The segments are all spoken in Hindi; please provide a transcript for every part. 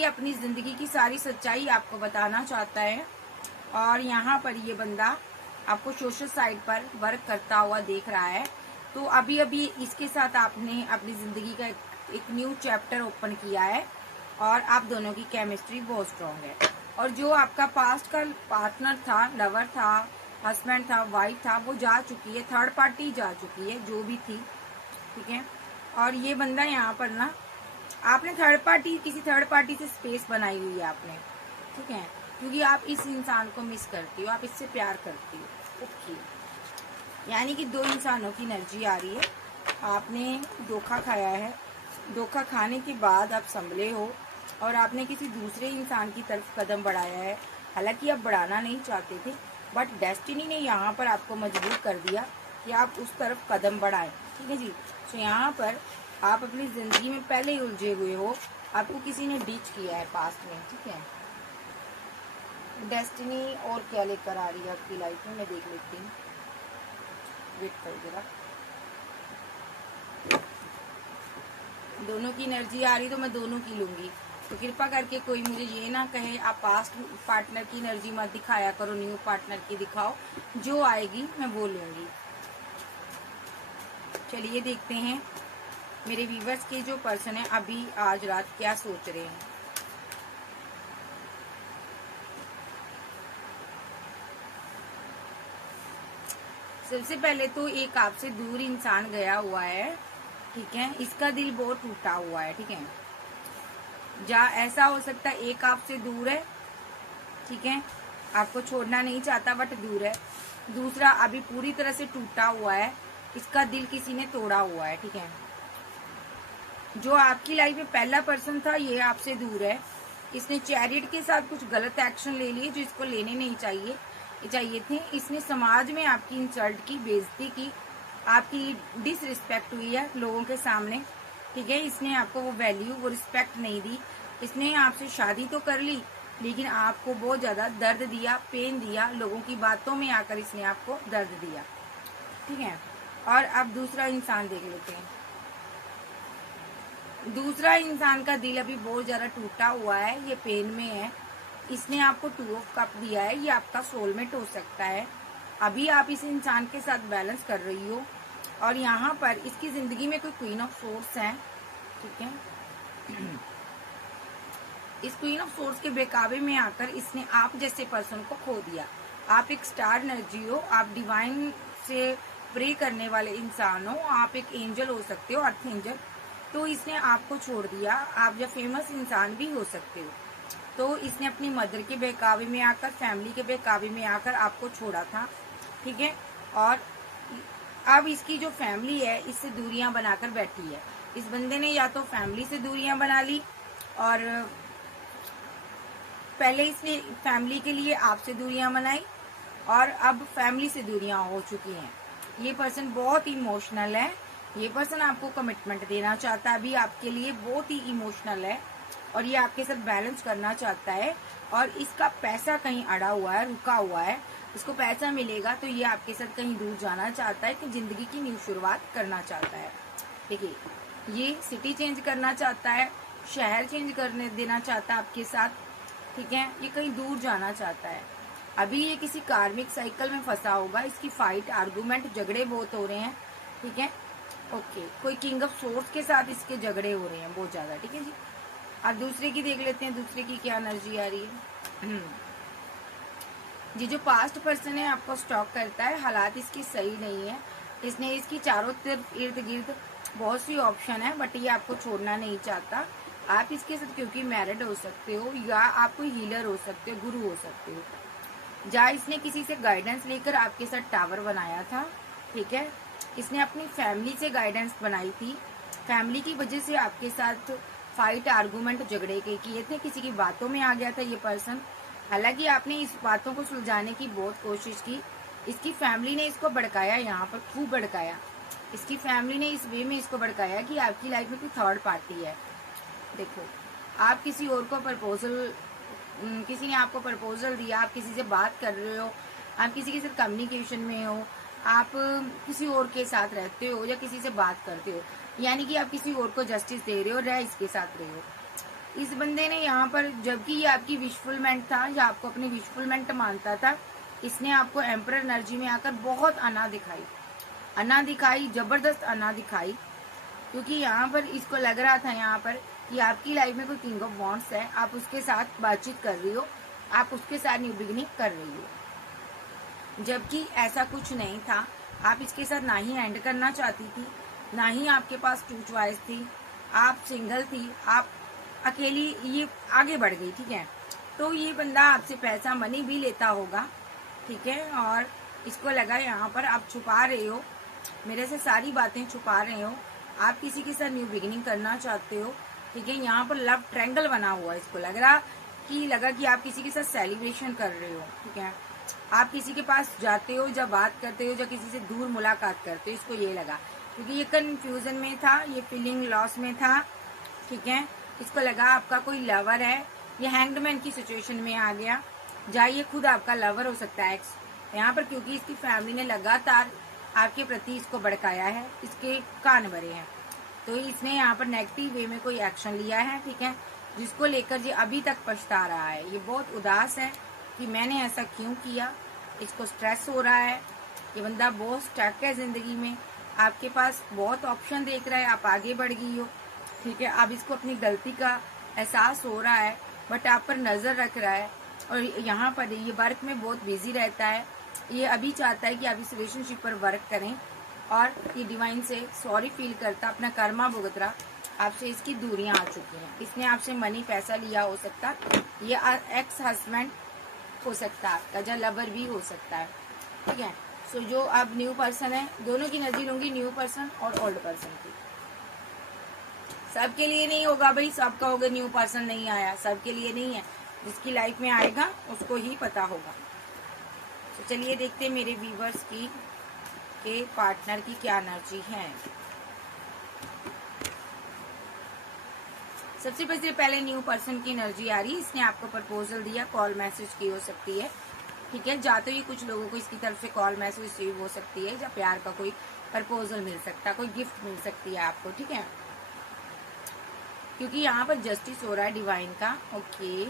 ये अपनी जिंदगी की सारी सच्चाई आपको बताना चाहता है। और यहाँ पर ये बंदा आपको सोशल साइट पर वर्क करता हुआ देख रहा है। तो अभी अभी इसके साथ आपने अपनी जिंदगी का एक न्यू चैप्टर ओपन किया है और आप दोनों की केमिस्ट्री बहुत स्ट्रांग है। और जो आपका पास्ट का पार्टनर था, लवर था, हस्बैंड था, वाइफ था, वो जा चुकी है, थर्ड पार्टी जा चुकी है, जो भी थी, ठीक है। और ये बंदा यहाँ पर ना, आपने किसी थर्ड पार्टी से स्पेस बनाई हुई है आपने, ठीक है, क्योंकि आप इस इंसान को मिस करती हो, आप इससे प्यार करती हो। ओके, यानी कि दो इंसानों की एनर्जी आ रही है। आपने धोखा खाया है, धोखा खाने के बाद आप संभले हो और आपने किसी दूसरे इंसान की तरफ कदम बढ़ाया है। हालांकि आप बढ़ाना नहीं चाहते थे, बट डेस्टिनी ने यहाँ पर आपको मजबूर कर दिया कि आप उस तरफ कदम बढ़ाएं, ठीक है जी। तो यहाँ पर आप अपनी जिंदगी में पहले ही उलझे हुए हो, आपको किसी ने डिच किया है पास्ट में, ठीक है। डेस्टिनी और क्या लेकर आ रही है आपकी लाइफ में, मैं देख लेती हूँ, वेट कर जरा। दोनों की एनर्जी आ रही तो मैं दोनों की लूंगी, तो कृपा करके कोई मुझे ये ना कहे आप पास्ट पार्टनर की एनर्जी मत दिखाया करो, न्यू पार्टनर की दिखाओ, जो आएगी मैं वो लूंगी। चलिए देखते हैं मेरे व्यूवर्स के जो पर्सन है अभी आज रात क्या सोच रहे हैं। सबसे पहले तो एक आपसे दूर इंसान गया हुआ है, ठीक है, इसका दिल बहुत टूटा हुआ है, ठीक है। ऐसा हो सकता है एक आपसे दूर है, ठीक है, आपको छोड़ना नहीं चाहता बट दूर है। दूसरा अभी पूरी तरह से टूटा हुआ है, इसका दिल किसी ने तोड़ा हुआ है, ठीक है। जो आपकी लाइफ में पहला पर्सन था ये आपसे दूर है, इसने चैरिट के साथ कुछ गलत एक्शन ले लिए जो इसको लेने नहीं चाहिए थे। इसने समाज में आपकी इंसल्ट की, बेइज्जती की, आपकी डिसरिस्पेक्ट हुई है लोगों के सामने, ठीक है। इसने आपको वो वैल्यू, वो रिस्पेक्ट नहीं दी। इसने आपसे शादी तो कर ली लेकिन आपको बहुत ज्यादा दर्द दिया, पेन दिया, लोगों की बातों में आकर इसने आपको दर्द दिया, ठीक है। और अब दूसरा इंसान देख लेते हैं। दूसरा इंसान का दिल अभी बहुत ज्यादा टूटा हुआ है, ये पेन में है। इसने आपको 2 ऑफ कप दिया है, ये आपका सोलमेट हो सकता है। अभी आप इस इंसान के साथ बैलेंस कर रही हो और यहाँ पर इसकी जिंदगी में कोई क्वीन ऑफ सोर्स है, ठीक है। इस क्वीन ऑफ सोर्स के बेकाबे में आकर इसने आप जैसे पर्सन को खो दिया। आप एक स्टार एनर्जी हो, आप डिवाइन से प्रे करने वाले इंसान हो, आप एक एंजल हो सकते हो, अर्थ एंजल। तो इसने आपको छोड़ दिया। आप जब फेमस इंसान भी हो सकते हो, तो इसने अपनी मदर के बेकाबे में आकर, फैमिली के बेकाबे में आकर आपको छोड़ा था, ठीक है। और अब इसकी जो फैमिली है इससे दूरियां बनाकर बैठी है। इस बंदे ने या तो फैमिली से दूरियां बना ली, और पहले इसने फैमिली के लिए आपसे दूरियां बनाई और अब फैमिली से दूरियां हो चुकी हैं। ये पर्सन बहुत इमोशनल है, ये पर्सन आपको कमिटमेंट देना चाहता है, अभी आपके लिए बहुत ही इमोशनल है और ये आपके साथ बैलेंस करना चाहता है। और इसका पैसा कहीं अड़ा हुआ है, रुका हुआ है, इसको पैसा मिलेगा तो ये आपके साथ कहीं दूर जाना चाहता है, कि जिंदगी की न्यू शुरुआत करना चाहता है। देखिए, ये सिटी चेंज करना चाहता है, शहर चेंज करने देना चाहता है आपके साथ, ठीक है। ये कहीं दूर जाना चाहता है। अभी ये किसी कार्मिक साइकिल में फंसा होगा, इसकी फाइट, आर्गुमेंट, झगड़े बहुत हो रहे हैं, ठीक है। ओके, कोई किंग ऑफ सोर्स के साथ इसके झगड़े हो रहे हैं बहुत ज्यादा, ठीक है जी। अब दूसरे की देख लेते हैं, दूसरे की क्या एनर्जी आ रही है। जी, जो पास्ट पर्सन है आपको स्टॉक करता है, हालात इसकी सही नहीं है। इसने इसकी चारों तरफ इर्द गिर्द बहुत सी ऑप्शन है, बट ये आपको छोड़ना नहीं चाहता। आप इसके साथ क्योंकि मैरिड हो सकते हो, या आप कोई हीलर हो सकते हो, गुरु हो सकते हो। जहाँ इसने किसी से गाइडेंस लेकर आपके साथ टावर बनाया था, ठीक है। इसने अपनी फैमिली से गाइडेंस बनाई थी, फैमिली की वजह से आपके साथ फाइट, आर्गुमेंट, झगड़े किए थे, किसी की बातों में आ गया था ये पर्सन। हालांकि आपने इस बातों को सुलझाने की बहुत कोशिश की, इसकी फैमिली ने इसको भड़काया, यहाँ पर खूब भड़काया। इसकी फैमिली ने इस वे में इसको भड़काया कि आपकी लाइफ में कोई थर्ड पार्टी है। देखो, आप किसी और को किसी ने आपको प्रपोजल दिया, आप किसी से बात कर रहे हो, आप किसी के साथ कम्युनिकेशन में हो, आप किसी और के साथ रहते हो या किसी से बात करते हो, यानी कि आप किसी और को जस्टिस दे रहे हो, रह इसके साथ रहे हो। इस बंदे ने यहाँ पर, जबकि ये आपकी विशफुलमेंट था या आपको अपनी विशफुलमेंट मानता था, इसने आपको एम्परर एनर्जी में आकर बहुत अना दिखाई, जबरदस्त अना दिखाई। क्योंकि यहाँ पर इसको लग रहा था यहाँ पर कि आपकी लाइफ में कोई किंग ऑफ वॉन्ड्स है, आप उसके साथ बातचीत कर रही हो, आप उसके साथ न्यू बिगिनिंग कर रही हो, जबकि ऐसा कुछ नहीं था। आप इसके साथ ना ही एंड करना चाहती थी, ना ही आपके पास टू चॉइस थी, आप सिंगल थी, आप अकेली ये आगे बढ़ गई, ठीक है। तो ये बंदा आपसे पैसा मनी भी लेता होगा, ठीक है, और इसको लगा यहाँ पर आप छुपा रहे हो, मेरे से सारी बातें छुपा रहे हो, आप किसी के साथ न्यू बिगिनिंग करना चाहते हो, ठीक है। यहाँ पर लव ट्रायंगल बना हुआ है, इसको लगा कि आप किसी के साथ सेलिब्रेशन कर रहे हो, ठीक है। आप किसी के पास जाते हो, जब बात करते हो, जब किसी से दूर मुलाकात करते हो, इसको ये लगा, क्योंकि ये कंफ्यूजन में था, ये फीलिंग लॉस में था, ठीक है। इसको लगा आपका कोई लवर है, ये हैंगडमैन की सिचुएशन में आ गया, जाइए खुद आपका लवर हो सकता है एक्स यहाँ पर, क्योंकि इसकी फैमिली ने लगातार आपके प्रति इसको भड़काया है, इसके कान भरे हैं, तो इसने यहाँ पर नेगेटिव वे में कोई एक्शन लिया है, ठीक है, जिसको लेकर ये अभी तक पछता रहा है। ये बहुत उदास है कि मैंने ऐसा क्यों किया, इसको स्ट्रेस हो रहा है, ये बंदा बहुत स्टक है जिंदगी में, आपके पास बहुत ऑप्शन देख रहा है, आप आगे बढ़ गई हो, ठीक है। अब इसको अपनी गलती का एहसास हो रहा है, बट आप पर नजर रख रहा है, और यहाँ पर ये वर्क में बहुत बिजी रहता है। ये अभी चाहता है कि आप इस रिलेशनशिप पर वर्क करें, और ये डिवाइन से सॉरी फील करता, अपना कर्मा भुगत रहा, आपसे इसकी दूरियां आ चुकी हैं। इसने आपसे मनी पैसा लिया हो सकता, ये एक्स हस्बैंड हो सकता है आपका, या लवर भी हो सकता है, ठीक है। सो जो अब न्यू पर्सन है, दोनों की नजर होंगी, न्यू पर्सन और ओल्ड पर्सन की। सबके लिए नहीं होगा भाई, सब कहोगे न्यू पर्सन नहीं आया, सबके लिए नहीं है, जिसकी लाइफ में आएगा उसको ही पता होगा। तो चलिए देखते हैं मेरे व्यूवर्स की के पार्टनर की क्या एनर्जी है। सबसे पहले न्यू पर्सन की एनर्जी आ रही है, इसने आपको प्रपोजल दिया, कॉल मैसेज की हो सकती है, ठीक है। जाते ही कुछ लोगों को इसकी तरफ से कॉल मैसेज रिसीव हो सकती है, या प्यार का कोई प्रपोजल मिल सकता है, कोई गिफ्ट मिल सकती है आपको, ठीक है, क्योंकि यहाँ पर जस्टिस हो रहा है डिवाइन का। ओके,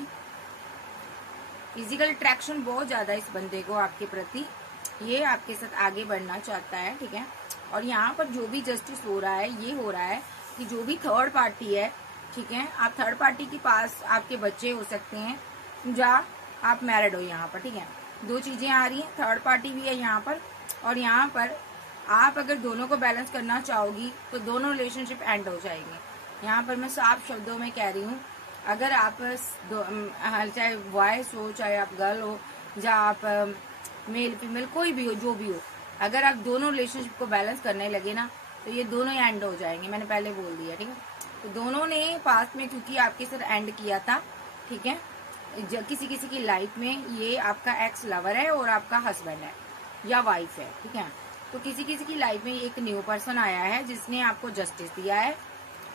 फिजिकल अट्रैक्शन बहुत ज्यादा इस बंदे को आपके प्रति, ये आपके साथ आगे बढ़ना चाहता है, ठीक है। और यहाँ पर जो भी जस्टिस हो रहा है, ये हो रहा है कि जो भी थर्ड पार्टी है, ठीक है, आप थर्ड पार्टी के पास आपके बच्चे हो सकते हैं, या आप मैरिड हो यहाँ पर, ठीक है। दो चीजें आ रही हैं, थर्ड पार्टी भी है यहाँ पर, और यहाँ पर आप अगर दोनों को बैलेंस करना चाहोगी तो दोनों रिलेशनशिप एंड हो जाएंगे। यहाँ पर मैं साफ शब्दों में कह रही हूँ, अगर आप चाहे बॉयज हो, चाहे आप गर्ल हो, या आप मेल फीमेल कोई भी हो, जो भी हो, अगर आप दोनों रिलेशनशिप को बैलेंस करने लगे ना, तो ये दोनों एंड हो जाएंगे, मैंने पहले बोल दिया, ठीक है। तो दोनों ने पास्ट में क्योंकि आपके साथ एंड किया था, ठीक है, किसी किसी की लाइफ में ये आपका एक्स लवर है और आपका हस्बैंड है या वाइफ है, ठीक है। तो किसी किसी की लाइफ में एक न्यू पर्सन आया है जिसने आपको जस्टिस दिया है,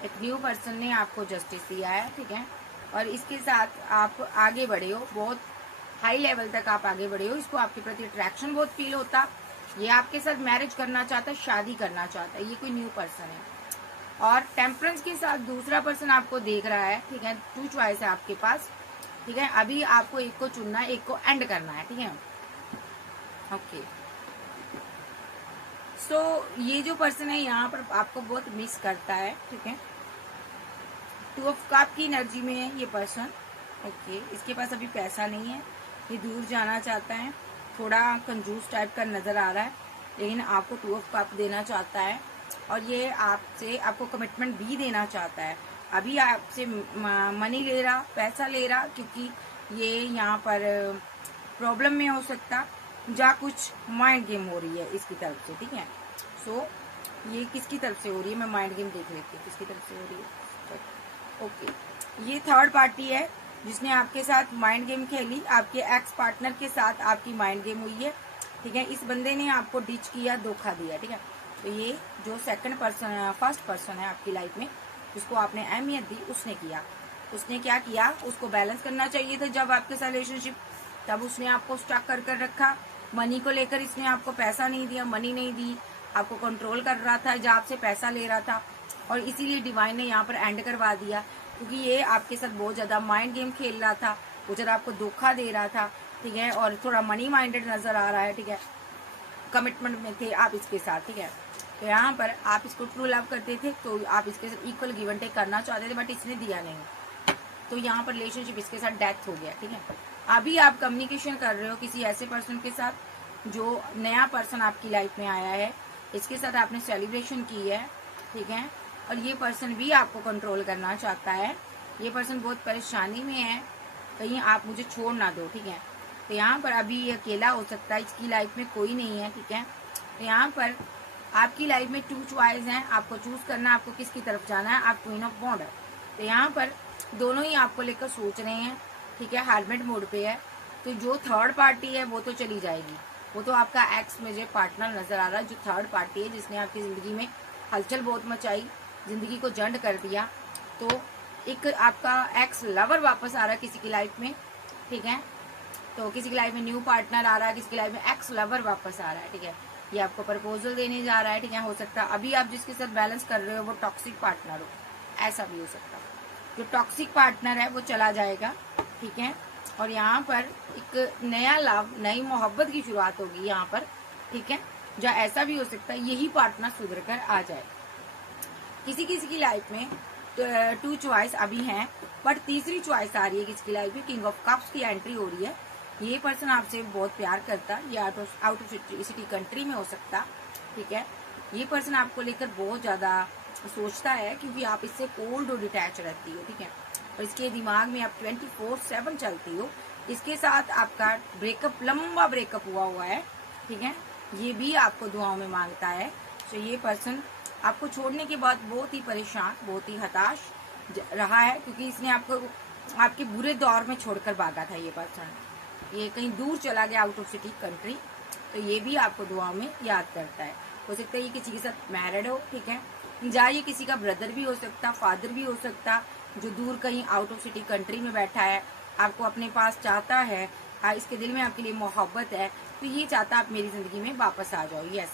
एक न्यू पर्सन ने आपको जस्टिस दिया है, ठीक है। और इसके साथ आप आगे बढ़े हो, बहुत हाई लेवल तक आप आगे बढ़े हो, इसको आपके प्रति अट्रैक्शन बहुत फील होता, ये आपके साथ मैरिज करना चाहता है, शादी करना चाहता है, ये कोई न्यू पर्सन है। और टेम्परेंस के साथ दूसरा पर्सन आपको देख रहा है, ठीक है, टू चॉइस है आपके पास, ठीक है। अभी आपको एक को चुनना है, एक को एंड करना है, ठीक है। ओके, सो ये जो पर्सन है यहाँ पर आपको बहुत मिस करता है, ठीक है। टू ऑफ कप की एनर्जी में है ये पर्सन। ओके, इसके पास अभी पैसा नहीं है, ये दूर जाना चाहता है, थोड़ा कंजूस टाइप का नजर आ रहा है, लेकिन आपको टू ऑफ कप देना चाहता है, और ये आपको कमिटमेंट भी देना चाहता है। अभी आपसे मनी ले रहा, पैसा ले रहा, क्योंकि ये यहाँ पर प्रॉब्लम में हो सकता, या कुछ माइंड गेम हो रही है इसकी तरफ से, ठीक है। सो ये किसकी तरफ से हो रही है, मैं माइंड गेम देख लेती हूँ किसकी तरफ से हो रही है। ओके, ये थर्ड पार्टी है जिसने आपके साथ माइंड गेम खेली, आपके एक्स पार्टनर के साथ आपकी माइंड गेम हुई है, ठीक है। इस बंदे ने आपको डिच किया, धोखा दिया, ठीक है। तो ये जो सेकंड पर्सन, फर्स्ट पर्सन है आपकी लाइफ में, जिसको आपने अहमियत दी, उसने किया। उसने क्या किया, उसको बैलेंस करना चाहिए था जब आपके साथ रिलेशनशिप, तब उसने आपको स्टक कर रखा। मनी को लेकर इसने आपको पैसा नहीं दिया, मनी नहीं दी, आपको कंट्रोल कर रहा था, जब आपसे पैसा ले रहा था, और इसीलिए डिवाइन ने यहाँ पर एंड करवा दिया। क्योंकि ये आपके साथ बहुत ज्यादा माइंड गेम खेल रहा था, वो ज्यादा आपको धोखा दे रहा था, ठीक है, और थोड़ा मनी माइंडेड नजर आ रहा है, ठीक है, कमिटमेंट में थे आप इसके साथ, ठीक है। तो यहाँ पर आप इसको ट्रू लव करते थे, तो आप इसके साथ इक्वल गिव एंड टेक करना चाहते थे, बट इसने दिया नहीं, तो यहाँ पर रिलेशनशिप इसके साथ डेथ हो गया, ठीक है। अभी आप कम्युनिकेशन कर रहे हो किसी ऐसे पर्सन के साथ, जो नया पर्सन आपकी लाइफ में आया है, इसके साथ आपने सेलिब्रेशन की है, ठीक है, और ये पर्सन भी आपको कंट्रोल करना चाहता है। ये पर्सन बहुत परेशानी में है, कहीं आप मुझे छोड़ ना दो, ठीक है। तो यहाँ पर अभी ये अकेला हो सकता है, इसकी लाइफ में कोई नहीं है, ठीक है। तो यहाँ पर आपकी लाइफ में 2 चॉइस हैं, आपको चूज करना आपको किसकी तरफ जाना है। आप क्वीन ऑफ वॉन्ड है, तो यहाँ पर दोनों ही आपको लेकर सोच रहे हैं, ठीक है, हार्डमेट मोड पे है। तो जो थर्ड पार्टी है वो तो चली जाएगी, वो तो आपका एक्स मुझे पार्टनर नजर आ रहा है, जो थर्ड पार्टी है जिसने आपकी जिंदगी में हलचल बहुत मचाई, जिंदगी को जंड कर दिया। तो एक आपका एक्स लवर वापस आ रहा है किसी की लाइफ में, ठीक है। तो किसी की लाइफ में न्यू पार्टनर आ रहा है, किसी की लाइफ में एक्स लवर वापस आ रहा है, ठीक है। ये आपको प्रपोजल देने जा रहा है, ठीक है। हो सकता है अभी आप जिसके साथ बैलेंस कर रहे हो वो टॉक्सिक पार्टनर हो, ऐसा भी हो सकता है। जो टॉक्सिक पार्टनर है वो चला जाएगा, ठीक है। और यहाँ पर एक नया लव, नई मोहब्बत की शुरुआत होगी यहाँ पर, ठीक है। जो ऐसा भी हो सकता है यही पार्टनर सुधर कर आ जाए। किसी किसी की लाइफ में 2 चॉइस अभी हैं, बट तीसरी चॉइस आ रही है किसकी लाइफ में, किंग ऑफ कप्स की एंट्री हो रही है। ये पर्सन आपसे बहुत प्यार करता, ये आउट ऑफ सिटी कंट्री में हो सकता, ठीक है। ये पर्सन आपको लेकर बहुत ज्यादा सोचता है, क्योंकि आप इससे कोल्ड और डिटैच रहती हो, ठीक है। और इसके दिमाग में आप 24/7 चलती हो। इसके साथ आपका ब्रेकअप, लंबा ब्रेकअप हुआ है, ठीक है। ये भी आपको दुआओं में मांगता है। तो ये पर्सन आपको छोड़ने के बाद बहुत ही परेशान, बहुत ही हताश रहा है, क्योंकि इसने आपको आपके बुरे दौर में छोड़कर भागा था। ये पर्सन ये कहीं दूर चला गया, आउट ऑफ सिटी कंट्री, तो ये भी आपको दुआ में याद करता है। हो सकता है ये किसी के साथ मैरिड हो, ठीक है, या ये किसी का ब्रदर भी हो सकता, फादर भी हो सकता, जो दूर कहीं आउट ऑफ सिटी कंट्री में बैठा है, आपको अपने पास चाहता है, इसके दिल में आपके लिए मोहब्बत है, तो ये चाहता आप मेरी जिंदगी में वापस आ जाओ, यस,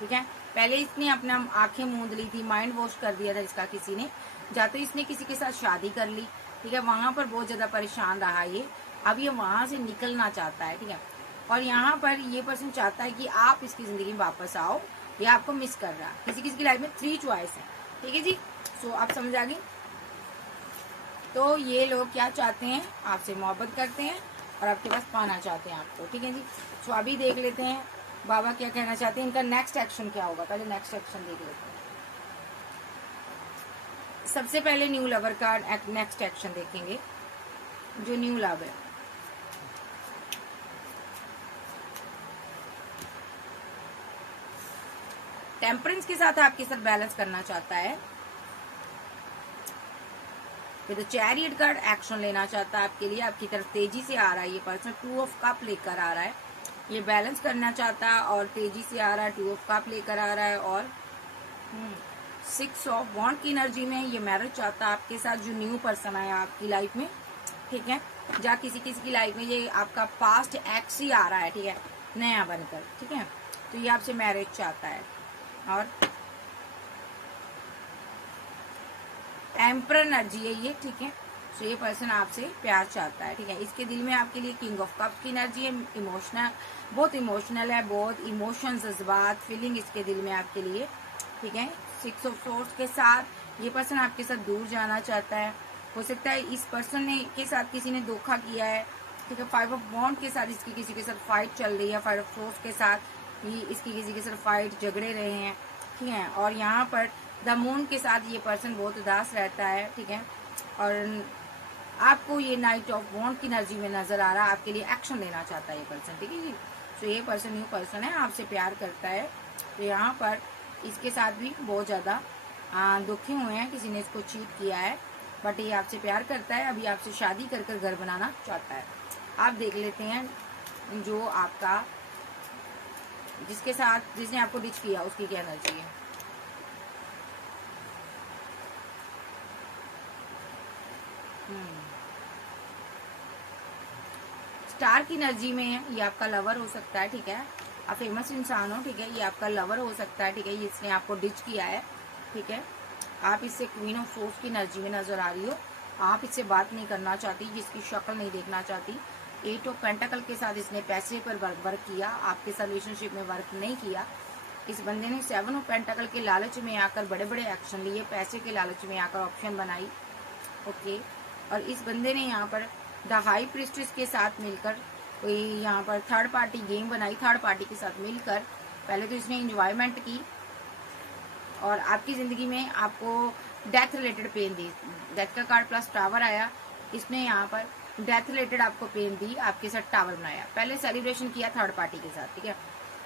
ठीक है। पहले इसने अपना आंखें मूंद ली थी, माइंड वॉश कर दिया था इसका किसी ने, या तो इसने किसी के साथ शादी कर ली, ठीक है, वहां पर बहुत ज्यादा परेशान रहा ये, अब ये वहां से निकलना चाहता है, ठीक है। और यहाँ पर ये पर्सन चाहता है कि आप इसकी जिंदगी में वापस आओ, ये आपको मिस कर रहा है। किसी किसी की लाइफ में 3 चॉइस है, ठीक है जी। सो आप समझ आ गई। तो ये लोग क्या चाहते हैं, आपसे मोहब्बत करते हैं और आपके पास पाना चाहते हैं आपको, ठीक है जी। सो अभी देख लेते हैं बाबा क्या कहना चाहते हैं, इनका नेक्स्ट एक्शन क्या होगा। पहले नेक्स्ट एक्शन देख लेते हैं। सबसे पहले न्यू लवर का नेक्स्ट एक्शन देखेंगे। जो न्यू लव है, टेम्परेंस के साथ आपके साथ बैलेंस करना चाहता है। फिर चैरियट कार्ड एक्शन लेना चाहता है आपके लिए, आपकी तरफ तेजी से आ रहा है ये पर्सन, 2 ऑफ कप लेकर आ रहा है, ये बैलेंस करना चाहता है और तेजी से आ रहा है, 2 ऑफ कप लेकर आ रहा है, और 6 ऑफ वॉन्ड की एनर्जी में ये मैरिज चाहता है आपके साथ, जो न्यू पर्सन आया आपकी लाइफ में, ठीक है। जा किसी किसी की लाइफ में ये आपका पास्ट एक्स ही आ रहा है, ठीक है, नया बनकर, ठीक है। तो ये आपसे मैरिज चाहता है। और एम्परर एनर्जी है ये, ठीक है। तो ये पर्सन आपसे प्यार चाहता है, ठीक है। इसके दिल में आपके लिए किंग ऑफ कप्स की एनर्जी है, इमोशनल, बहुत इमोशनल है, बहुत इमोशन, जज्बात, फीलिंग इसके दिल में आपके लिए, ठीक है। 6 ऑफ सोर्स के साथ ये पर्सन आपके साथ दूर जाना चाहता है। हो सकता है इस पर्सन ने के साथ किसी ने धोखा किया है, ठीक है। 5 ऑफ वॉन्ड के साथ इसकी किसी के साथ फाइट चल रही है, 5 ऑफ सोर्स के साथ ये इसकी किसी के साथ फाइट झगड़े रहे हैं, ठीक है। और यहाँ पर द मून के साथ ये पर्सन बहुत उदास रहता है, ठीक है। और आपको ये नाइट ऑफ वॉन्ड की एनर्जी में नजर आ रहा है, आपके लिए एक्शन लेना चाहता है ये पर्सन, ठीक है जी। तो ये पर्सन न्यू पर्सन है, आपसे प्यार करता है। तो यहाँ पर इसके साथ भी बहुत ज्यादा दुखी हुए हैं, किसी ने इसको चीट किया है, बट ये आपसे प्यार करता है, अभी आपसे शादी कर कर घर बनाना चाहता है। आप देख लेते हैं जो आपका जिसके साथ जिसने आपको डिच किया उसकी क्या एनर्जी है। स्टार की एनर्जी में है, ये आपका लवर हो सकता है, ठीक है। आप फेमस इंसान हो, ठीक है, ये आपका लवर हो सकता है, ठीक है। ये इसने आपको डिच किया है, ठीक है। आप इससे क्वीन ऑफ सोर्स की एनर्जी में नजर आ रही हो। आप इससे बात नहीं करना चाहती, जिसकी शक्ल नहीं देखना चाहती। 8 ऑफ पेंटाकल के साथ इसने पैसे पर वर्क किया, आपके साथ रिलेशनशिप में वर्क नहीं किया। इस बंदे ने 7 ऑफ पेंटाकल के लालच में आकर बड़े बड़े एक्शन लिए, पैसे के लालच में आकर ऑप्शन बनाई। ओके, और इस बंदे ने यहाँ पर द हाई प्रिस्टेस के साथ मिलकर कोई यहाँ पर थर्ड पार्टी गेम बनाई। थर्ड पार्टी के साथ मिलकर पहले तो इसने इंजॉयमेंट की और आपकी जिंदगी में आपको डेथ रिलेटेड पेन दी। डेथ का कार्ड प्लस टावर आया, इसने यहाँ पर डेथ रिलेटेड आपको पेन दी, आपके साथ टावर बनाया। पहले सेलिब्रेशन किया थर्ड पार्टी के साथ, ठीक है।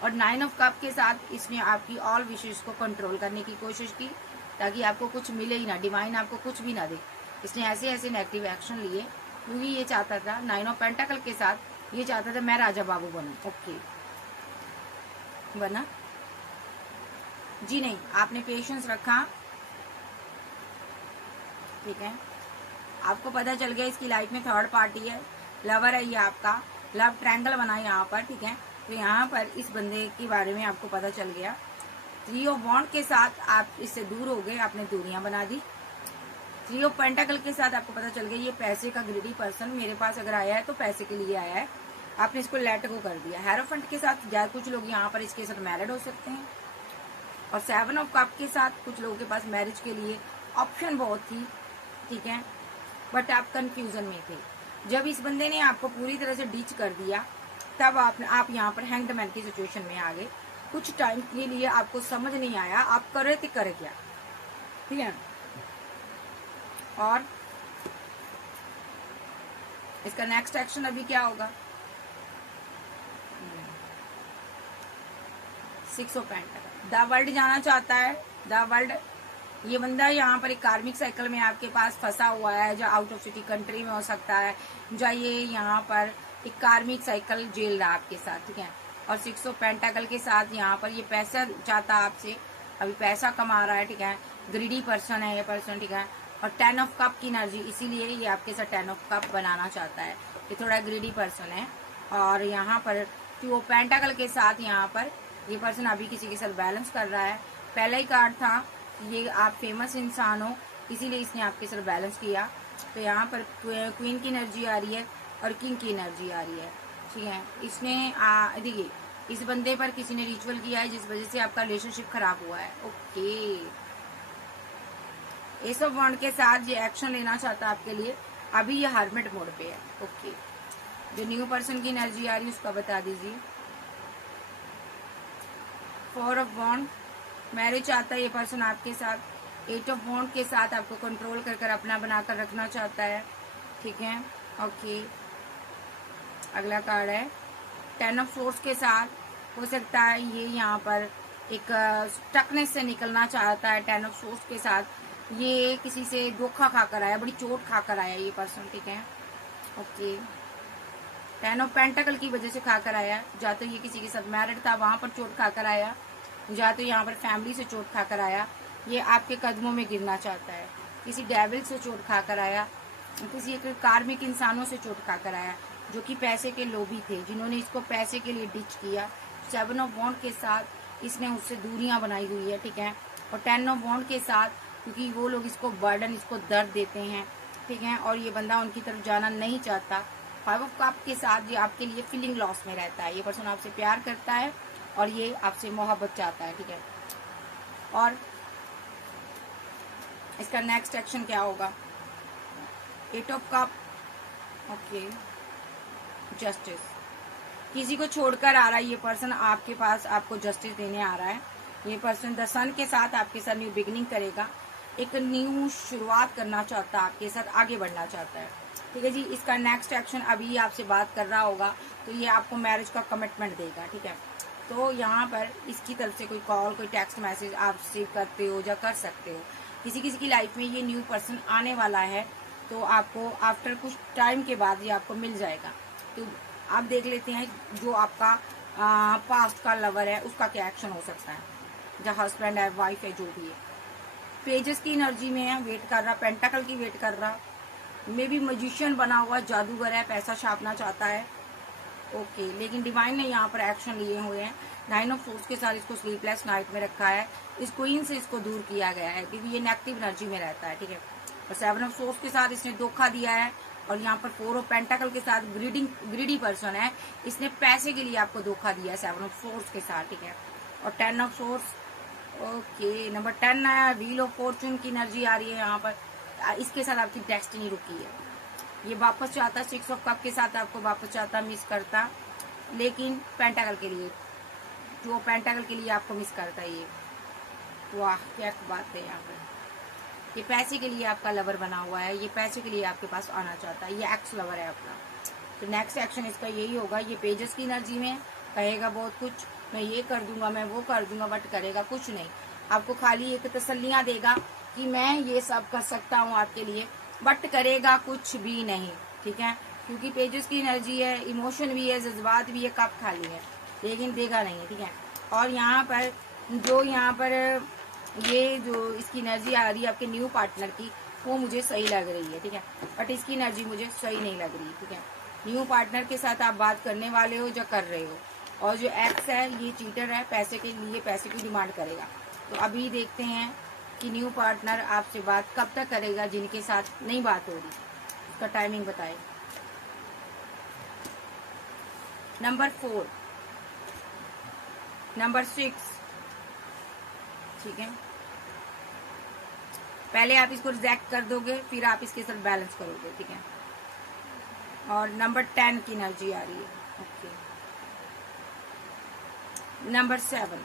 और 9 ऑफ कप के साथ इसने आपकी ऑल विशेष को कंट्रोल करने की कोशिश की, ताकि आपको कुछ मिले ही ना, डिवाइन आपको कुछ भी ना दे। इसने ऐसे ऐसे नेगेटिव एक्शन लिए, क्योंकि ये चाहता था 9 ऑफ पेंटाकल के साथ ये चाहता था मैं राजा बाबू बनूं। ओके, बना जी नहीं, आपने पेशेंस रखा, ठीक है। आपको पता चल गया इसकी लाइफ में थर्ड पार्टी है, लवर है, ये आपका लव ट्रायंगल बना यहाँ पर, ठीक है। तो यहाँ पर इस बंदे के बारे में आपको पता चल गया। 3 ऑफ वॉन्ड के साथ आप इससे दूर हो गए, आपने दूरियां बना दी। 3 ऑफ पेंटाकल के साथ आपको पता चल गया ये पैसे का ग्रीडी पर्सन मेरे पास अगर आया है तो पैसे के लिए आया है, आपने इसको लेट गो कर दिया। हेरोफेंट के साथ या कुछ लोग यहाँ पर इसके साथ मैरिड हो सकते हैं। और 7 ऑफ कप के साथ कुछ लोगों के पास मैरिज के लिए ऑप्शन बहुत थी, ठीक है, बट आप कंफ्यूजन में थे। जब इस बंदे ने आपको पूरी तरह से डिच कर दिया, तब आप यहाँ पर हैंग्ड मैन की सिचुएशन में आ गए। कुछ टाइम के लिए आपको समझ नहीं आया आप करे थे करे क्या, ठीक है। और इसका नेक्स्ट एक्शन अभी क्या होगा? 6 ऑफ पेंटाकल, द वर्ल्ड जाना चाहता है। द वर्ल्ड, ये बंदा यहाँ पर एक कार्मिक साइकिल में आपके पास फंसा हुआ है, जो आउट ऑफ सिटी कंट्री में हो सकता है, जो ये यहाँ पर एक कार्मिक साइकिल जेल रहा आपके साथ, ठीक है। और 6 ऑफ पेंटाकल के साथ यहाँ पर ये पैसा चाहता आपसे, अभी पैसा कमा रहा है, ठीक है। ग्रीडी पर्सन है ये पर्सन, ठीक है। और 10 ऑफ कप की एनर्जी, इसीलिए ये आपके साथ 10 ऑफ कप बनाना चाहता है। ये थोड़ा ग्रीडी पर्सन है। और यहाँ पर 2 ऑफ पेंटाकल के साथ यहाँ पर ये पर्सन अभी किसी के साथ बैलेंस कर रहा है। पहला ही कार्ड था ये आप फेमस इंसान हो, इसीलिए इसने आपके साथ बैलेंस किया। तो यहाँ पर क्वीन की एनर्जी आ रही है और किंग की एनर्जी आ रही है, ठीक है। इसने देखिए इस बंदे पर किसी ने रिचुअल किया है जिस वजह से आपका रिलेशनशिप खराब हुआ है। ओके, एस ऑफ वॉन्ड के साथ ये एक्शन लेना चाहता है आपके लिए, अभी ये हर्मिट मोड पे है। ओके, जो न्यू पर्सन की एनर्जी आ रही है उसका बता दीजिए। 4 ऑफ वॉन्ड, मैरिज चाहता है ये पर्सन आपके साथ। 8 ऑफ वॉन्ड के साथ आपको कंट्रोल कर अपना बनाकर रखना चाहता है, ठीक है। ओके, अगला कार्ड है 10 ऑफ सोर्स के साथ हो सकता है ये यहाँ पर एक स्टकनेस से निकलना चाहता है। 10 ऑफ सोर्स के साथ ये किसी से धोखा खाकर आया, बड़ी चोट खाकर आया ये पर्सन, ठीक है। ओके, 10 ऑफ पेंटाकल की वजह से खाकर आया, या तो ये किसी के साथ मैरिड था वहां पर चोट खाकर आया, या तो यहाँ पर फैमिली से चोट खाकर आया। ये आपके कदमों में गिरना चाहता है, किसी डेविल से चोट खाकर आया, किसी एक कार्मिक इंसानों से चोट खाकर आया जो कि पैसे के लोभी थे, जिन्होंने इसको पैसे के लिए डिच किया। 7 ऑफ वॉन्ड के साथ इसने उससे दूरियां बनाई हुई है, ठीक है। और 10 ऑफ वॉन्ड के साथ क्योंकि वो लोग इसको बर्डन, इसको दर्द देते हैं, ठीक है, और ये बंदा उनकी तरफ जाना नहीं चाहता। 5 ऑफ कप के साथ ये आपके लिए फीलिंग लॉस में रहता है। ये पर्सन आपसे प्यार करता है और ये आपसे मोहब्बत चाहता है, ठीक है। और इसका नेक्स्ट एक्शन क्या होगा? 8 ऑफ कप, ओके, जस्टिस, किसी को छोड़कर आ रहा है ये पर्सन आपके पास, आपको जस्टिस देने आ रहा है। ये पर्सन द सन के साथ आपके साथ न्यू बिगिनिंग करेगा, एक न्यू शुरुआत करना चाहता है, आपके साथ आगे बढ़ना चाहता है, ठीक है जी। इसका नेक्स्ट एक्शन अभी आपसे बात कर रहा होगा तो ये आपको मैरिज का कमिटमेंट देगा, ठीक है। तो यहाँ पर इसकी तरफ से कोई कॉल, कोई टेक्स्ट मैसेज आप रिसीव करते हो या कर सकते हो। किसी किसी की लाइफ में ये न्यू पर्सन आने वाला है, तो आपको आफ्टर कुछ टाइम के बाद ये आपको मिल जाएगा। तो आप देख लेते हैं जो आपका पास्ट का लवर है उसका क्या एक्शन हो सकता है, जो हस्बैंड है, वाइफ है, जो भी है। पेजेस की एनर्जी में है, वेट कर रहा, पेंटाकल की वेट कर रहा, मे बी मजिशियन बना हुआ, जादूगर है, पैसा छापना चाहता है, ओके, लेकिन डिवाइन ने यहाँ पर एक्शन लिए हुए हैं। 9 ऑफ सोर्स के साथ इसको स्लीपलेस नाइट में रखा है, इस क्वीन से इसको दूर किया गया है क्योंकि ये नेगेटिव एनर्जी में रहता है, ठीक है। और 7 ऑफ सोर्स के साथ इसने धोखा दिया है, और यहाँ पर 4 ऑफ पेंटाकल के साथ ग्रीडी पर्सन है, इसने पैसे के लिए आपको धोखा दिया है 7 ऑफ सोर्स के साथ, ठीक है। और 10 ऑफ सोर्स, ओके, नंबर 10 आया, व्हील ऑफ फॉर्चून की एनर्जी आ रही है यहाँ पर, इसके साथ आपकी डेस्टिनी रुकी है। ये वापस चाहता, 6 ऑफ कप के साथ आपको वापस चाहता, मिस करता, लेकिन पेंटाकल के लिए, जो पेंटाकल के लिए आपको मिस करता है ये। वाह, क्या बात है यहाँ पर। ये पैसे के लिए आपका लवर बना हुआ है, ये पैसे के लिए आपके पास आना चाहता है, ये एक्स लवर है अपना। तो नेक्स्ट एक्शन इसका यही होगा, ये पेजेस की एनर्जी में कहेगा बहुत कुछ, मैं ये कर दूंगा, मैं वो कर दूंगा, बट करेगा कुछ नहीं। आपको खाली एक तसल्लियां देगा कि मैं ये सब कर सकता हूँ आपके लिए, बट करेगा कुछ भी नहीं, ठीक है। क्योंकि पेजेस की एनर्जी है, इमोशन भी है, जज्बात भी है, कप खाली है, लेकिन देगा नहीं, ठीक है। और यहाँ पर ये जो इसकी एनर्जी आ रही है आपके न्यू पार्टनर की, वो मुझे सही लग रही है, ठीक है, बट इसकी एनर्जी मुझे सही नहीं लग रही, ठीक है। न्यू पार्टनर के साथ आप बात करने वाले हो या कर रहे हो, और जो एक्स है ये चीटर है, पैसे के लिए पैसे की डिमांड करेगा। तो अभी देखते हैं कि न्यू पार्टनर आपसे बात कब तक करेगा, जिनके साथ नहीं बात हो रही, उसका टाइमिंग बताए। नंबर 4, नंबर 6, ठीक है। पहले आप इसको रिजेक्ट कर दोगे, फिर आप इसके साथ बैलेंस करोगे, ठीक है। और नंबर 10 की एनर्जी आ रही है, ओके। नंबर 7,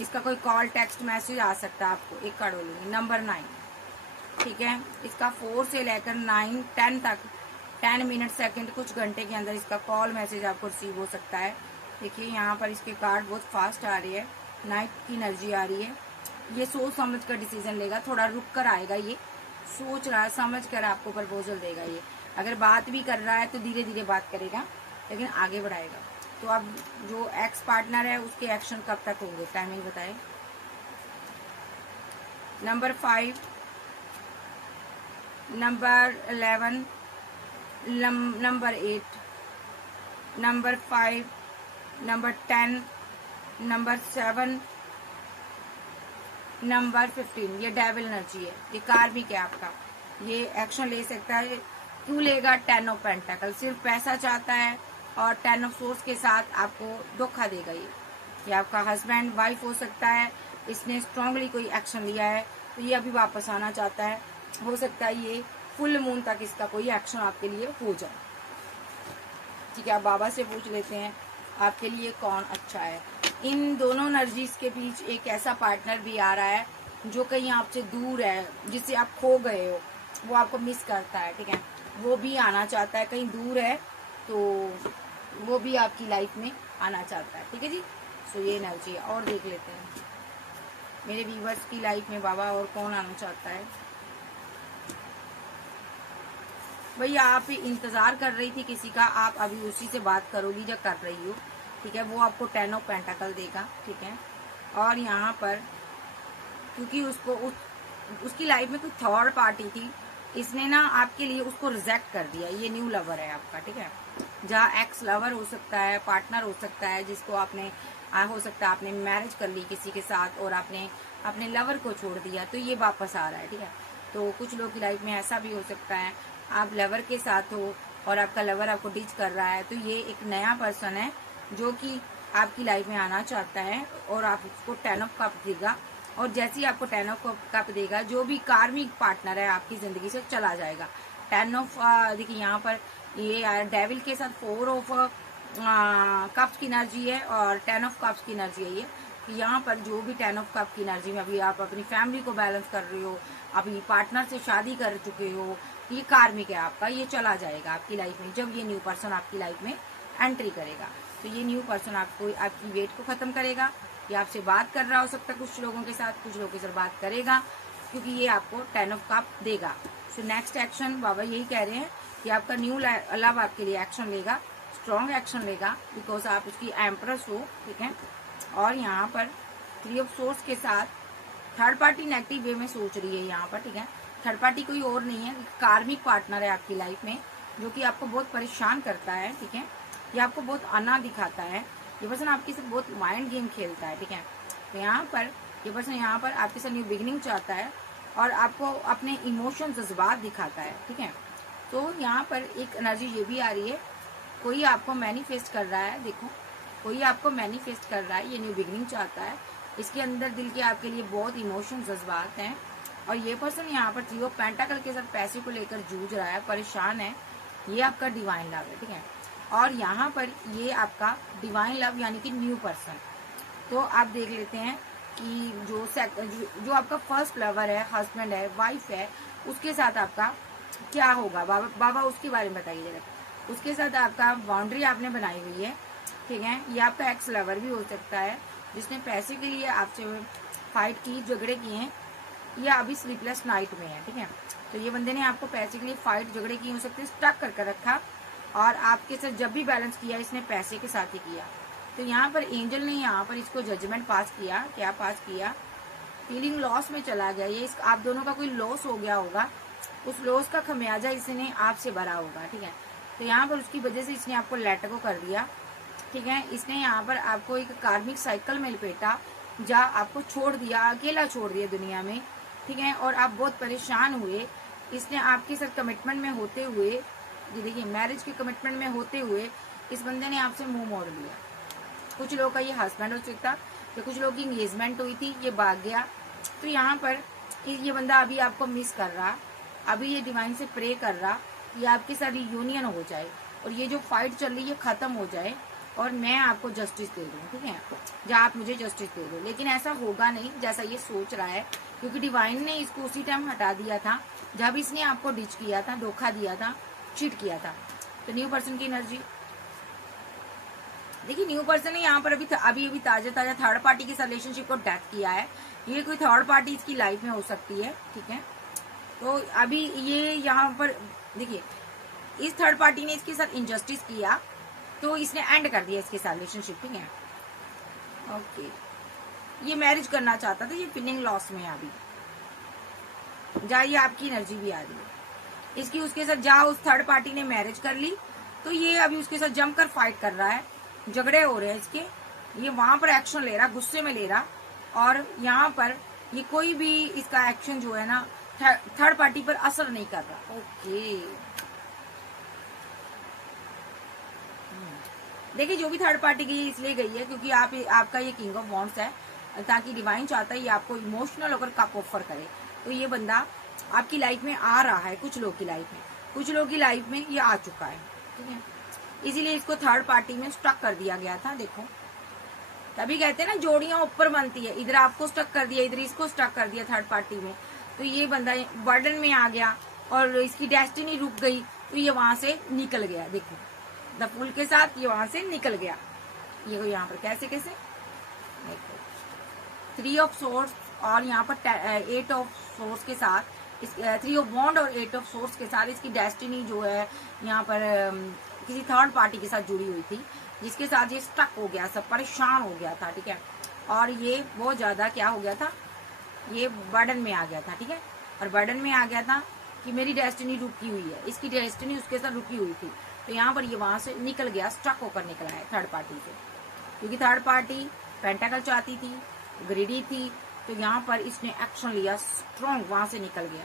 इसका कोई कॉल टेक्स्ट मैसेज आ सकता है आपको, एक कार्ड बोलूंगी। नंबर 9, ठीक है, इसका 4 से लेकर 9, 10 तक, 10 मिनट सेकंड, कुछ घंटे के अंदर इसका कॉल मैसेज आपको रिसीव हो सकता है। देखिए यहाँ पर इसके कार्ड बहुत फास्ट आ रही है, नाइट की एनर्जी आ रही है। ये सोच समझ कर डिसीजन लेगा, थोड़ा रुक कर आएगा, ये सोच रहा समझ कर आपको प्रपोजल देगा। ये अगर बात भी कर रहा है तो धीरे धीरे बात करेगा, लेकिन आगे बढ़ाएगा। तो अब जो एक्स पार्टनर है उसके एक्शन कब तक होंगे, टाइमिंग बताए। Number 5, number 11, number 8, number 5, number 10, number 7, number 15। ये डेविल एनर्जी है, ये कार्मिक है आपका। ये एक्शन ले सकता है, क्यों लेगा? 10 ऑफ पेंटाकल, सिर्फ पैसा चाहता है, और 10 ऑफ सोर्स के साथ आपको धोखा देगा। ये आपका हस्बैंड वाइफ हो सकता है, इसने स्ट्रांगली कोई एक्शन लिया है, तो ये अभी वापस आना चाहता है। हो सकता है ये फुल मून तक इसका कोई एक्शन आपके लिए हो जाए, ठीक है। आप बाबा से पूछ लेते हैं आपके लिए कौन अच्छा है। इन दोनों एनर्जीज के बीच एक ऐसा पार्टनर भी आ रहा है जो कहीं आपसे दूर है, जिससे आप खो गए हो, वो आपको मिस करता है, ठीक है। वो भी आना चाहता है, कहीं दूर है तो वो भी आपकी लाइफ में आना चाहता है, ठीक है जी। सो ये एनर्जी है। और देख लेते हैं मेरे व्यूवर्स की लाइफ में बाबा और कौन आना चाहता है। भैया आप इंतजार कर रही थी किसी का, आप अभी उसी से बात करोगी जो कर रही हो, ठीक है। वो आपको 10 ऑफ पेंटाकल देगा, ठीक है। और यहाँ पर क्योंकि उसकी लाइफ में कोई थर्ड पार्टी थी, इसने ना आपके लिए उसको रिजेक्ट कर दिया। ये न्यू लवर है आपका, ठीक है। जहाँ एक्स लवर हो सकता है, पार्टनर हो सकता है, जिसको आपने हो सकता है आपने मैरिज कर ली किसी के साथ और आपने अपने लवर को छोड़ दिया, तो ये वापस आ रहा है, ठीक है। तो कुछ लोग की लाइफ में ऐसा भी हो सकता है, आप लवर के साथ हो और आपका लवर आपको डिच कर रहा है, तो ये एक नया पर्सन है जो कि आपकी लाइफ में आना चाहता है, और आप उसको 10 ऑफ कप देगा, और जैसे ही आपको 10 ऑफ कप देगा, जो भी कार्मिक पार्टनर है आपकी जिंदगी से चला जाएगा। 10 ऑफ देखिए यहाँ पर ये डेविल के साथ 4 ऑफ कप्स की एनर्जी है और 10 ऑफ कप्स की एनर्जी है। ये यहाँ पर जो भी 10 ऑफ कप की एनर्जी में अभी आप अपनी फैमिली को बैलेंस कर रहे हो, अभी पार्टनर से शादी कर चुके हो, ये कार्मिक है आपका, ये चला जाएगा आपकी लाइफ में। जब ये न्यू पर्सन आपकी लाइफ में एंट्री करेगा, तो ये न्यू पर्सन आपको आपकी वेट को खत्म करेगा। ये आपसे बात कर रहा हो सकता है कुछ लोगों के साथ, कुछ लोगों के साथ बात करेगा, क्योंकि ये आपको 10 ऑफ कप देगा। सो नेक्स्ट एक्शन बाबा यही कह रहे हैं कि आपका न्यू लव आपके लिए एक्शन लेगा, स्ट्रॉन्ग एक्शन लेगा, बिकॉज आप उसकी एम्प्रेस हो, ठीक है। और यहाँ पर 3 ऑफ सोर्स के साथ थर्ड पार्टी नेगेटिव वे में सोच रही है यहाँ पर, ठीक है। थर्ड पार्टी कोई और नहीं है, कार्मिक पार्टनर है आपकी लाइफ में, जो कि आपको बहुत परेशान करता है, ठीक है। ये आपको बहुत आना दिखाता है। ये पर्सन आपके साथ बहुत माइंड गेम खेलता है, ठीक है। तो यहाँ पर ये पर्सन यहाँ पर आपके साथ न्यू बिगिनिंग चाहता है और आपको अपने इमोशन जज्बात दिखाता है, ठीक है। तो यहाँ पर एक एनर्जी ये भी आ रही है, कोई आपको मैनिफेस्ट कर रहा है, देखो कोई आपको मैनिफेस्ट कर रहा है, ये न्यू बिगिनिंग चाहता है। इसके अंदर दिल के आपके लिए बहुत इमोशन जज्बात हैं और ये पर्सन यहाँ पर थ्री ऑफ पेंटाकल के साथ पैसे को लेकर जूझ रहा है, परेशान है। ये आपका डिवाइन लव है, ठीक है। और यहाँ पर ये आपका डिवाइन लव यानी कि न्यू पर्सन। तो आप देख लेते हैं कि जो आपका फर्स्ट लवर है, हस्बैंड है, वाइफ है, उसके साथ आपका क्या होगा। बाबा उसके बारे में बताइए जरा। उसके साथ आपका बाउंड्री आपने बनाई हुई है, ठीक है। ये आपका एक्स लवर भी हो सकता है जिसने पैसे के लिए आपसे फाइट की, झगड़े किए हैं, या अभी स्लीपलेस नाइट में है, ठीक है। तो ये बंदे ने आपको पैसे के लिए फाइट झगड़े किए हो सकते हैं, स्टक करके रखा और आपके साथ जब भी बैलेंस किया इसने पैसे के साथ ही किया। तो यहाँ पर एंजल ने यहाँ पर इसको जजमेंट पास किया, क्या पास किया, फीलिंग लॉस में चला गया। ये आप दोनों का कोई लॉस हो गया होगा, उस लॉस का खमियाजा इसने आपसे भरा होगा, ठीक है। तो यहाँ पर उसकी वजह से इसने आपको लेट गो कर दिया, ठीक है। इसने यहाँ पर आपको एक कार्मिक साइकिल में लपेटा, जहाँ आपको छोड़ दिया, अकेला छोड़ दिया दुनिया में, ठीक है। और आप बहुत परेशान हुए। इसने आपके साथ कमिटमेंट में होते हुए, ये देखिए मैरिज के कमिटमेंट में होते हुए इस बंदे ने आपसे मुंह मोड़ लिया। कुछ लोगों का ये हस्बैंड हो सकता, या कुछ लोगों की इंगेजमेंट हुई थी, ये भाग गया। तो यहाँ पर ये बंदा अभी आपको मिस कर रहा, अभी ये डिवाइन से प्रे कर रहा, ये आपके साथ यूनियन हो जाए और ये जो फाइट चल रही है खत्म हो जाए और मैं आपको जस्टिस दे दूँ, ठीक है। जहाँ आप मुझे जस्टिस दे दो, लेकिन ऐसा होगा नहीं जैसा ये सोच रहा है, क्योंकि डिवाइन ने इसको उसी टाइम हटा दिया था जब इसने आपको डिच किया था, धोखा दिया था, चीट किया था। तो न्यू पर्सन की एनर्जी देखिए, न्यू पर्सन ने यहाँ पर अभी ताजा थर्ड पार्टी के रिलेशनशिप को डेथ किया है। ये कोई थर्ड पार्टी इसकी लाइफ में हो सकती है, ठीक है। तो अभी ये यहाँ पर देखिए, इस थर्ड पार्टी ने इसके साथ इनजस्टिस किया तो इसने एंड कर दिया इसके साथ रिलेशनशिप, ठीक है। ओके, ये मैरिज करना चाहता था, ये फीलिंग लॉस में है अभी। जाइए, आपकी एनर्जी भी आ रही है इसकी, उसके साथ जा उस थर्ड पार्टी ने मैरिज कर ली तो ये अभी उसके साथ जमकर फाइट कर रहा है, झगड़े हो रहे हैं इसके, ये वहां पर एक्शन ले रहा, गुस्से में ले रहा। और यहाँ पर ये कोई भी इसका एक्शन जो है ना थर्ड पार्टी पर असर नहीं कर रहा। ओके, देखिए जो भी थर्ड पार्टी गई इसलिए गई है क्योंकि आपका ये किंग ऑफ वॉन्ड्स है, ताकि डिवाइन चाहता है ये आपको इमोशनल होकर कप ऑफर करे। तो ये बंदा आपकी लाइफ में आ रहा है, कुछ लोग की लाइफ में, कुछ लोग की लाइफ में ये आ चुका है, ठीक है। इसीलिए इसको थर्ड पार्टी में स्टक कर दिया गया था। देखो, तभी कहते हैं ना जोड़ियां ऊपर बनती है, इधर आपको स्टक कर दिया, इधर इसको स्टक कर दिया थर्ड पार्टी में। तो ये बंदा बर्डन में आ गया और इसकी डेस्टिनी रुक गई, तो ये वहां से निकल गया। देखो द फूल के साथ ये वहां से निकल गया। ये को यहाँ पर कैसे देखो, 3 ऑफ सोर्स और यहाँ पर 8 ऑफ सोर्स के साथ, 3 ऑफ वॉन्ड और 8 ऑफ सोर्स के साथ इसकी डेस्टिनी जो है यहाँ पर किसी थर्ड पार्टी के साथ जुड़ी हुई थी, जिसके साथ ये स्टक हो गया, सब परेशान हो गया था, ठीक है। और ये बहुत ज्यादा क्या हो गया था, ये बर्डन में आ गया था, ठीक है। और बर्डन में आ गया था कि मेरी डेस्टिनी रुकी हुई है, इसकी डेस्टिनी उसके साथ रुकी हुई थी। तो यहाँ पर ये वहां से निकल गया, स्टक होकर निकला है थर्ड पार्टी से, क्योंकि थर्ड पार्टी पेंटाकल चाहती थी, ग्रीडी थी। तो यहाँ पर इसने एक्शन लिया, स्ट्रॉन्ग वहां से निकल गया,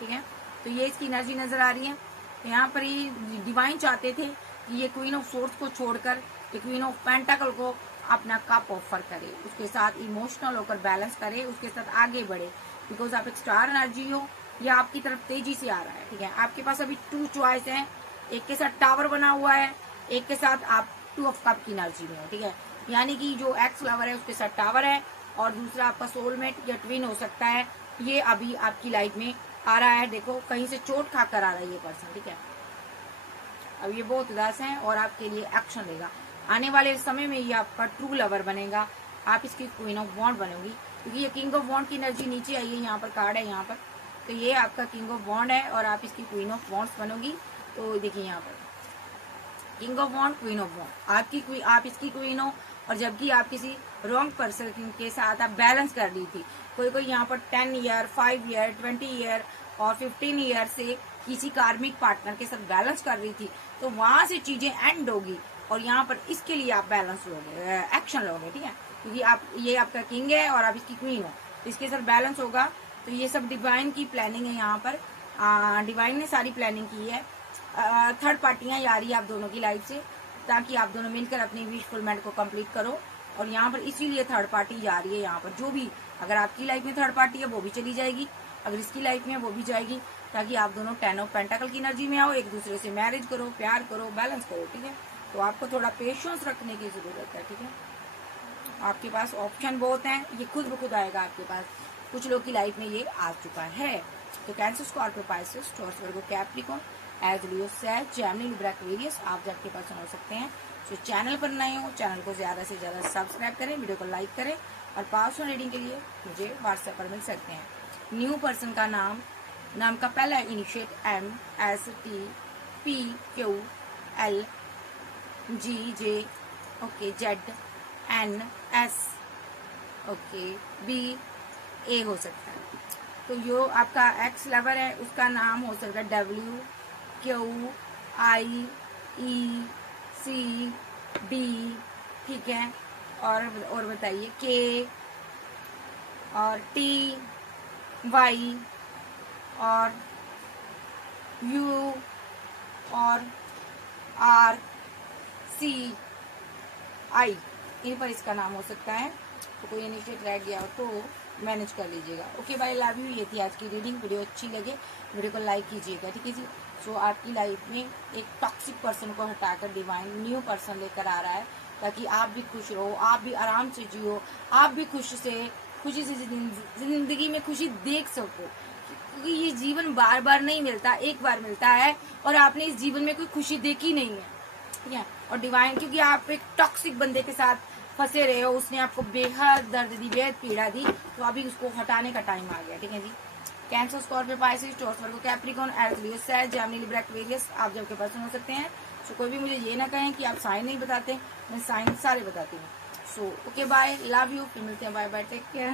ठीक है। तो ये इसकी एनर्जी नजर आ रही है। तो यहाँ पर ये डिवाइन चाहते थे कि ये क्वीन ऑफ सोर्स को छोड़कर ये क्वीन ऑफ पेंटाकल को अपना कप ऑफर करे, उसके साथ इमोशनल होकर बैलेंस करे, उसके साथ आगे बढ़े, बिकॉज आप एक स्टार एनर्जी हो, ये आपकी तरफ तेजी से आ रहा है, ठीक है। आपके पास अभी 2 चॉइस है, एक के साथ टावर बना हुआ है, एक के साथ आप 2 ऑफ कप की एनर्जी में हो, ठीक है। यानी कि जो एक्स लवर है उसके साथ टावर है और दूसरा आपका सोलमेट या ट्विन हो सकता है, ये अभी आपकी लाइफ में आ रहा है। देखो कहीं से चोट खा कर आ रहा है ये पर्सन, ठीक है। अब ये बहुत उदास है और आपके लिए एक्शन लेगा। आने वाले समय में ये आपका ट्रू लवर बनेगा, आप इसकी क्वीन ऑफ वॉन्ड बनोगी, क्योंकि ये किंग ऑफ वॉन्ड की एनर्जी नीचे आई है, यहाँ पर कार्ड है यहाँ पर। तो ये आपका किंग ऑफ वॉन्ड है और आप इसकी क्वीन ऑफ वॉन्ड्स बनोगी। तो देखिए यहाँ पर king of wands, queen of wands, आप इसकी क्वीन हो, और जबकि आप किसी रॉन्ग पर्सन के साथ आप बैलेंस कर ली थी। कोई यहाँ पर 10 ईयर, 5 ईयर, 20 ईयर और 15 ईयर से किसी कार्मिक पार्टनर के साथ बैलेंस कर रही थी, तो वहां से चीजें एंड होगी और यहाँ पर इसके लिए आप बैलेंस लोगे, एक्शन लोगे, ठीक है, क्योंकि आप ये आपका किंग है और आप इसकी क्वीन हो, तो इसके साथ बैलेंस होगा। तो ये सब डिवाइन की प्लानिंग है, यहाँ पर डिवाइन ने सारी प्लानिंग की है। थर्ड पार्टियां आ रही है आप दोनों की लाइफ से, ताकि आप दोनों मिलकर अपनी विश फुलमेंट को कंप्लीट करो। और यहाँ पर इसीलिए थर्ड पार्टी जा रही है। यहाँ पर जो भी, अगर आपकी लाइफ में थर्ड पार्टी है वो भी चली जाएगी, अगर इसकी लाइफ में है वो भी जाएगी, ताकि आप दोनों 10 ऑफ पेंटाकल की एनर्जी में आओ, एक दूसरे से मैरिज करो, प्यार करो, बैलेंस करो, ठीक है। तो आपको थोड़ा पेशेंस रखने की जरूरत है, ठीक है। आपके पास ऑप्शन बहुत हैं, ये खुद ब खुद आएगा आपके पास। कुछ लोग की लाइफ में ये आ चुका है। तो कैंसर, स्कॉर्पियो, पाइसेस, टॉरस, वर्गो, कैप्रिकॉर्न, एज, लियो, सैज, जेमिनी, लिब्रा, एक्वेरियस आप जाके पर्सन हो सकते हैं। तो चैनल पर नए हो, चैनल को ज्यादा से ज्यादा सब्सक्राइब करें, वीडियो को लाइक करें और पर्सनल रीडिंग के लिए मुझे व्हाट्सएप पर मिल सकते हैं। न्यू पर्सन का नाम का पहला initiate MSTPQLGJ, okay, ZNS, okay, BA हो सकता है। तो जो आपका एक्स लवर है उसका नाम हो सकता है WQIECD, ठीक है। और बताइए K और TY और U और RCI, इन पर इसका नाम हो सकता है। तो कोई इनिशिएट रह गया हो तो मैनेज कर लीजिएगा। Okay bye, love you. ये थी आज की रीडिंग। वीडियो अच्छी लगे वीडियो को लाइक कीजिएगा, ठीक है जी। सो आपकी लाइफ में एक टॉक्सिक पर्सन को हटाकर डिवाइन न्यू पर्सन लेकर आ रहा है, ताकि आप भी खुश रहो, आप भी आराम से जियो, आप भी खुशी से जिंदगी में खुशी देख सको, क्योंकि ये जीवन बार बार नहीं मिलता, एक बार मिलता है और आपने इस जीवन में कोई खुशी देखी नहीं है, ठीक है। और डिवाइन, क्योंकि आप एक टॉक्सिक बंदे के साथ फंसे रहे हो, उसने आपको बेहद दर्द दी, बेहद पीड़ा दी, तो अभी उसको हटाने का टाइम आ गया, ठीक है जी। कैंसर, स्कॉर्पियो, पाइसेस, टॉरस, वर्गो, कैप्रिकॉर्न, एरीज, लियो, सैज, जेमिनी, लिब्रा, एक्वेरियस आप जब के पर्सन हो सकते हैं। सो कोई भी मुझे ये ना कहें कि आप साइन नहीं बताते, मैं साइन सारे बताती हूँ। So okay bye, love you, फिर मिलते हैं, बाय बाय, टेक केयर।